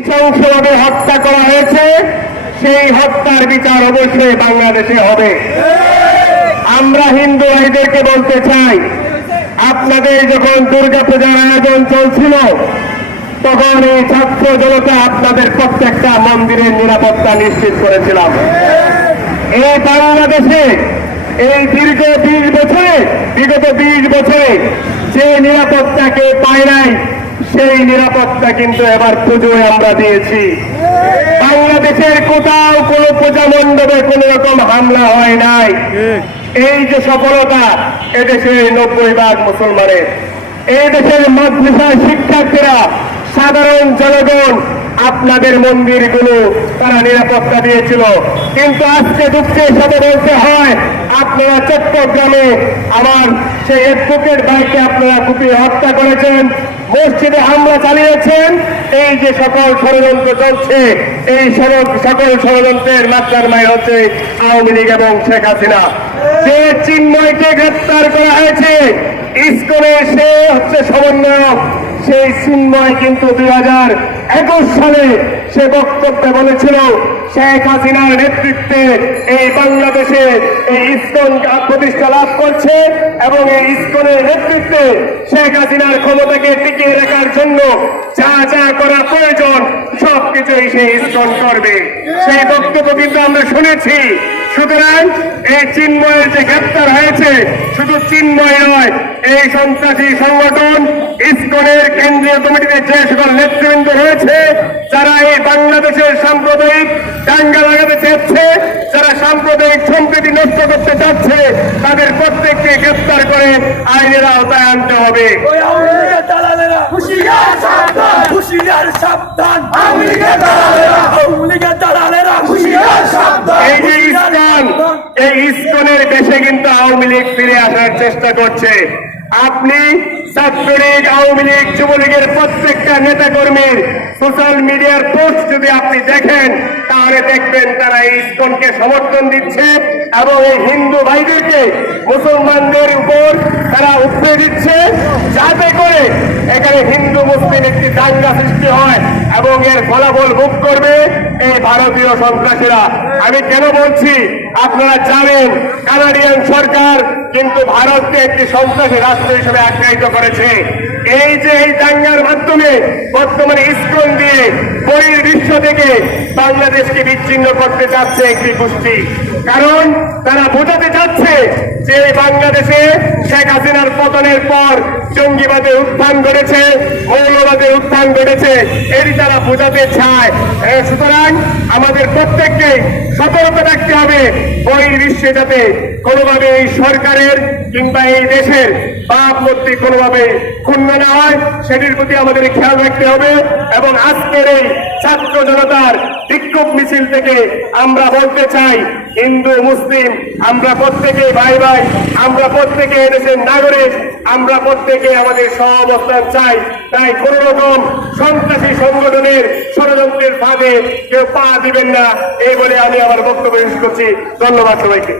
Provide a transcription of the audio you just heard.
নৃশংসভাবে হত্যা করা হয়েছে, সেই হত্যার বিচার অবশ্যই বাংলাদেশে হবে। আমরা হিন্দু ভাইদেরকে বলতে চাই, আপনাদের যখন দুর্গাপূজার আয়োজন চলছিল তখন এই ছাত্র জনতা আপনাদের প্রত্যেকটা মন্দিরের নিরাপত্তা নিশ্চিত করেছিলাম। এই বাংলাদেশে এই বিগত 20 বছরে যে নিরাপত্তাকে পায় নাই, সেই নিরাপত্তা কিন্তু এবার পুজোয় আমরা দিয়েছি। বাংলাদেশের কোথাও কোনো পূজা মণ্ডপে কোন রকম হামলা হয় নাই। এই যে সফলতা এদেশের 90% মুসলমানের, এই দেশের মাদ্রাসার শিক্ষার্থীরা, সাধারণ জনগণ আপনাদের মন্দিরগুলো তারা নিরাপত্তা দিয়েছিল। কিন্তু আজকে দুঃখের সাথে বলতে হয়, আপনারা চট্টগ্রামে আমার সেই অ্যাডভোকেট ভাইকে আপনারা কুপিয়ে হত্যা করেছেন, মসজিদে হামলা চালিয়েছেন। এই যে সকল ষড়যন্ত্র চলছে, এই সকল ষড়যন্ত্রের মাত্রার মায় হচ্ছে আওয়ামী লীগ এবং শেখ হাসিনা। যে চিন্ময়কে গ্রেপ্তার করা হয়েছে, ইসকনের সে হচ্ছে সমন্বয়ক, সেই চিন্ময় কিন্তু 2021 সালে সে বক্তব্যে বলেছিল শেখ হাসিনার নেতৃত্বে এই বাংলাদেশে এই ইসকন প্রতিষ্ঠা লাভ করছে এবং এই ইসকনের নেতৃত্বে শেখ হাসিনার ক্ষমতাকে টিকিয়ে রাখার জন্য যা যা করা প্রয়োজন সবকিছুই সে ইসকন করবে। সেই বক্তব্য কিন্তু আমরা শুনেছি। সুতরাং এই চিন্ময়ের যে গ্রেপ্তার হয়েছে, শুধু চিন্ময় নয়, এই সন্ত্রাসী সংগঠন ইসকনের কেন্দ্রীয় কমিটিতে যে সকল নেতৃবৃন্দ রয়েছে, যারা এই বাংলাদেশের সাম্প্রদায়িক দাঙ্গা লাগাতে চাচ্ছে, যারা সাম্প্রদায়িক সম্প্রীতি নষ্ট করতে চাচ্ছে, তাদের প্রত্যেককে গ্রেপ্তার করে আইনের আওতায় আনতে হবে। এই যে এই ইসকনের দেশে কিন্তু আওয়ামী লীগ ফিরে আসার চেষ্টা করছে। আপনি ছাত্রলীগ, আওয়ামী লীগ, যুবলীগের প্রত্যেকটা নেতা কর্মীর সোশ্যাল মিডিয়ার পোস্ট যদি আপনি দেখেন, তাহলে দেখবেন তারা এই ইসকনকে সমর্থন দিচ্ছে এবং এই হিন্দু ভাইদেরকে মুসলমানদের উপর তারা উপরে দিচ্ছে, যাতে করে এখানে হিন্দু মুসলিম একটি দাঙ্গা সৃষ্টি হয় এবং এর ফলাফল ভোগ করবে এই ভারতীয় সন্ত্রাসীরা। আমি কেন বলছি, আপনারা জানেন কানাডিয়ান সরকার কিন্তু ভারতকে একটি সন্ত্রাসী রাষ্ট্র হিসেবে আখ্যায়িত করেছে। এই যে এই দাঙ্গার মাধ্যমে বর্তমানে ইসকন দিয়ে বহির্বিশ্ব থেকে বাংলাদেশকে বিচ্ছিন্ন করতে চাচ্ছে একটি গোষ্ঠী। কারণ তারা বোঝাতে চাচ্ছে যে বাংলাদেশে শেখ হাসিনার পতনের পর জঙ্গিবাদের উত্থান ঘটেছে, মৌলবাদের উত্থান ঘটেছে, এটি তারা বোঝাতে চায়। সুতরাং আমাদের প্রত্যেককে সতর্ক থাকতে হবে, বহির্বিশ্বে যাতে কোনোভাবে এই সরকারের কিংবা এই দেশের ভাবমূর্তি কোনোভাবে ক্ষুণ্ণ না হয়, সেটির প্রতি আমাদের খেয়াল রাখতে হবে। এবং আজকের এই ছাত্র জনতার বিক্ষোভ মিছিল থেকে আমরা বলতে চাই, হিন্দু মুসলিম আমরা প্রত্যেকে ভাই ভাই, আমরা প্রত্যেকে এদেশের নাগরিক, আমরা প্রত্যেকে আমাদের সহাবস্থান চাই। তাই কোন রকম সন্ত্রাসী সংগঠনের ষড়যন্ত্রের ফাঁদে কেউ পা দিবেন না, এই বলে আমি আমার বক্তব্য শেষ করছি। ধন্যবাদ সবাইকে।